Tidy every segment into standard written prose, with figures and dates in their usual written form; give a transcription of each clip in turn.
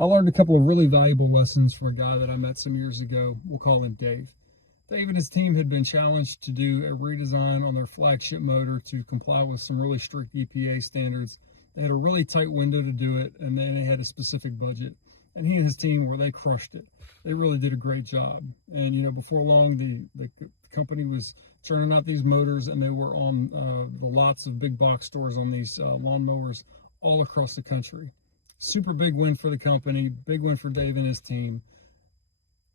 I learned a couple of really valuable lessons from a guy that I met some years ago. We'll call him Dave. Dave and his team had been challenged to do a redesign on their flagship motor to comply with some really strict EPA standards. They had a really tight window to do it, and then they had a specific budget. And he and his team, they crushed it. They really did a great job. And, before long, the company was churning out these motors, and they were on the lots of big box stores on these lawnmowers all across the country. Super big win for the company, big win for Dave and his team,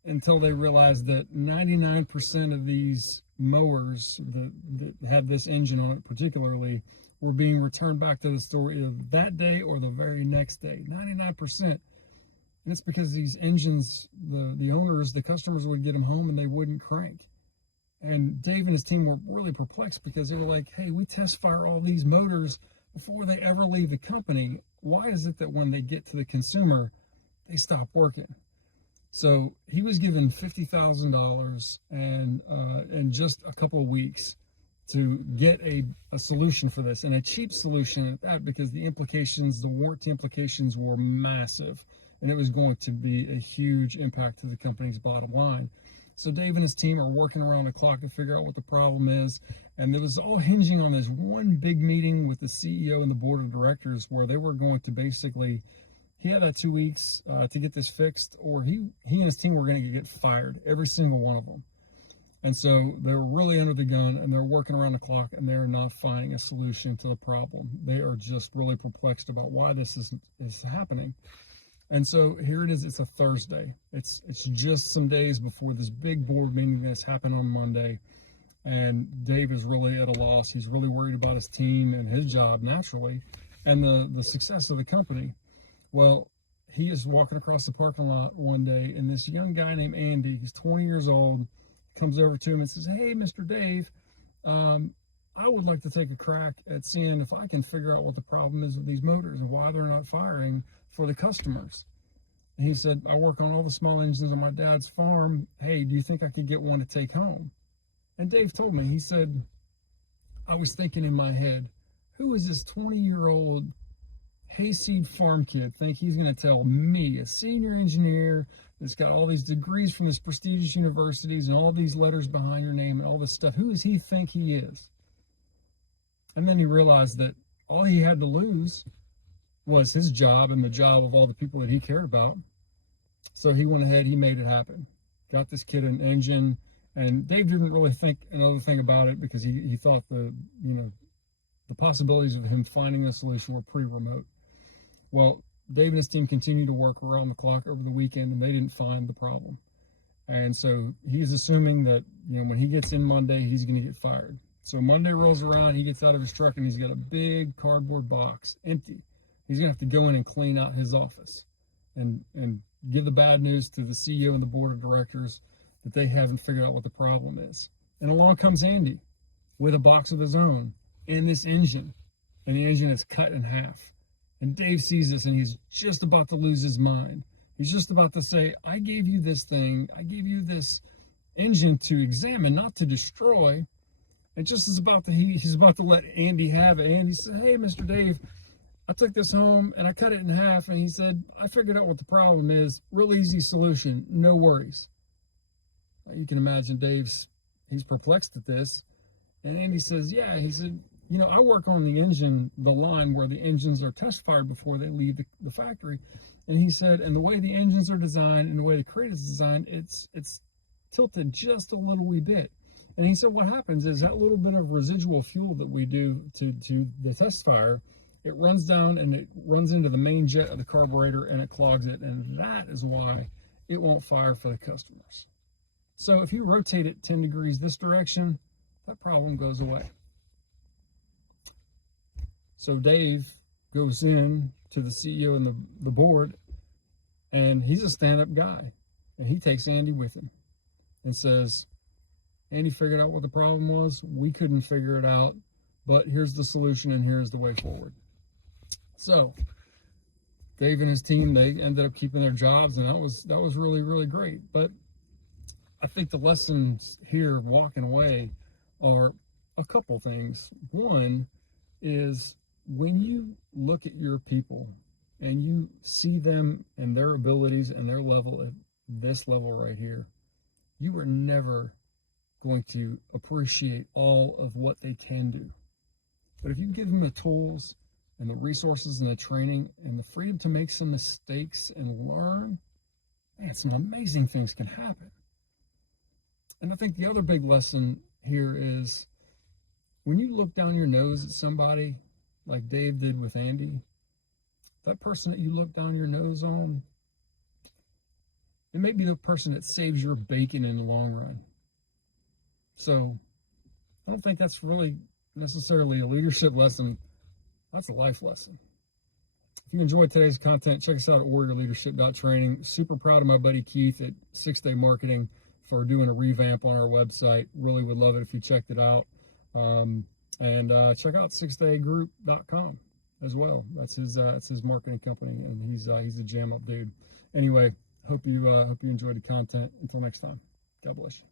until they realized that 99% of these mowers that have this engine on it particularly were being returned back to the store either that day or the very next day. 99%. And it's because these engines, the owners, the customers would get them home and they wouldn't crank. And Dave and his team were really perplexed because they were like, hey, we test fire all these motors before they ever leave the company. Why is it that when they get to the consumer, they stop working? So he was given $50,000 and in just a couple of weeks to get a solution for this, and a cheap solution at that, because the warranty implications were massive, and it was going to be a huge impact to the company's bottom line. So Dave and his team are working around the clock to figure out what the problem is, and it was all hinging on this one big meeting with the CEO and the board of directors where they were going to basically, he had 2 weeks to get this fixed, or he and his team were going to get fired, every single one of them. And so they're really under the gun, and they're working around the clock, and they're not finding a solution to the problem. They are just really perplexed about why this is happening. And so here it is. It's a Thursday. It's just some days before this big board meeting that's happened on Monday. And Dave is really at a loss. He's really worried about his team and his job, naturally, and the success of the company. Well, he is walking across the parking lot one day, and this young guy named Andy, he's 20 years old, comes over to him and says, hey, Mr. Dave, I would like to take a crack at seeing if I can figure out what the problem is with these motors and why they're not firing for the customers. And he said, I work on all the small engines on my dad's farm. Hey, do you think I could get one to take home? And Dave told me, he said, I was thinking in my head, who is this 20-year-old hayseed farm kid think he's going to tell me, a senior engineer that's got all these degrees from this prestigious universities and all these letters behind your name and all this stuff, who does he think he is? And then he realized that all he had to lose was his job and the job of all the people that he cared about. So he went ahead, he made it happen. Got this kid an engine, and Dave didn't really think another thing about it because he thought the possibilities of him finding a solution were pretty remote. Well, Dave and his team continued to work around the clock over the weekend, and they didn't find the problem. And so he's assuming that, when he gets in Monday, he's going to get fired. So Monday rolls around, he gets out of his truck, and he's got a big cardboard box, empty. He's going to have to go in and clean out his office and give the bad news to the CEO and the board of directors that they haven't figured out what the problem is. And along comes Andy with a box of his own and this engine, and the engine is cut in half. And Dave sees this, and he's just about to lose his mind. He's just about to say, I gave you this thing. I gave you this engine to examine, not to destroy. And just as he's about to let Andy have it, Andy said, hey, Mr. Dave, I took this home and I cut it in half. And he said, I figured out what the problem is. Real easy solution. No worries. You can imagine he's perplexed at this. And Andy says, yeah, he said, I work on the engine, the line where the engines are test fired before they leave the factory. And he said, and the way the engines are designed and the way the crate is designed, it's tilted just a little wee bit. And he said, what happens is that little bit of residual fuel that we do to the test fire, it runs down and it runs into the main jet of the carburetor and it clogs it. And that is why it won't fire for the customers. So if you rotate it 10 degrees this direction, that problem goes away. So Dave goes in to the CEO and the board, and he's a stand-up guy. And he takes Andy with him and says, Andy figured out what the problem was. We couldn't figure it out, but here's the solution and here's the way forward. So Dave and his team, they ended up keeping their jobs, and that was really, really great. But I think the lessons here walking away are a couple things. One is, when you look at your people and you see them and their abilities and their level at this level right here, you are never going to appreciate all of what they can do. But if you give them the tools and the resources and the training and the freedom to make some mistakes and learn, man, some amazing things can happen. And I think the other big lesson here is when you look down your nose at somebody like Dave did with Andy, that person that you look down your nose on, it may be the person that saves your bacon in the long run. So I don't think that's really necessarily a leadership lesson. That's a life lesson. If you enjoyed today's content, check us out at warriorleadership.training. Super proud of my buddy Keith at 6 Day Marketing for doing a revamp on our website. Really would love it if you checked it out. And check out 6daygroup.com as well. That's his marketing company, and he's a jam up dude. Anyway, hope you enjoyed the content. Until next time, God bless you.